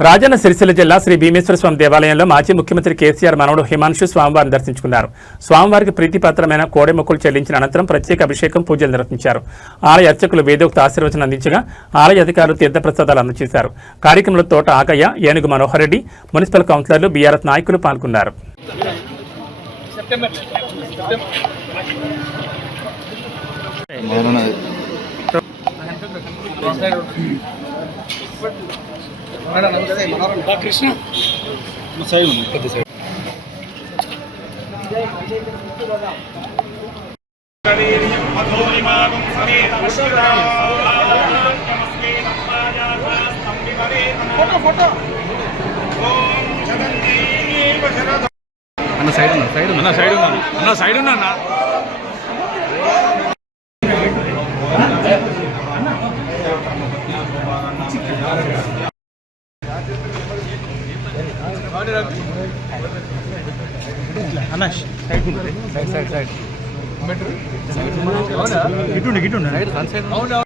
రాజన్న సిరిసిల్ల జిల్లా శ్రీ భీమేశ్వర స్వామి దేవాలయంలో మాజీ ముఖ్యమంత్రి కేసీఆర్ మనవడు హిమాంశు స్వామివారిని దర్శించుకున్నారు. స్వామివారికి ప్రీతిపాత్రమైన కోడెమొక్కులు చెల్లించిన అనంతరం ప్రత్యేక అభిషేకం పూజలు నిర్వహించారు. ఆలయ అర్చకులు వేదోక్త ఆశీర్వచనం అందించగా ఆలయ అధికారులు తీర్థప్రసాదాలు అందజేశారు. కార్యక్రమంలో తోట ఆకయ్య, ఏనుగు మనోహర్ రెడ్డి, మున్సిపల్ కౌన్సిలర్లు, బీఆర్ఎస్ నాయకులు పాల్గొన్నారు. కృష్ణ సైడ్ ఉంది పెద్ద సైడ్ అన్న సైడ్ ఉన్నా సైడ్ అన్న సైడ్ ఉన్నా అన్న సైడ్ ఉన్నా అన్న అన్న సైడ్ సైడ్ సైడ్ గిట్టుండి గిట్టుండి సైడ్ అవును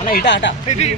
అన్న ఇట అట రండి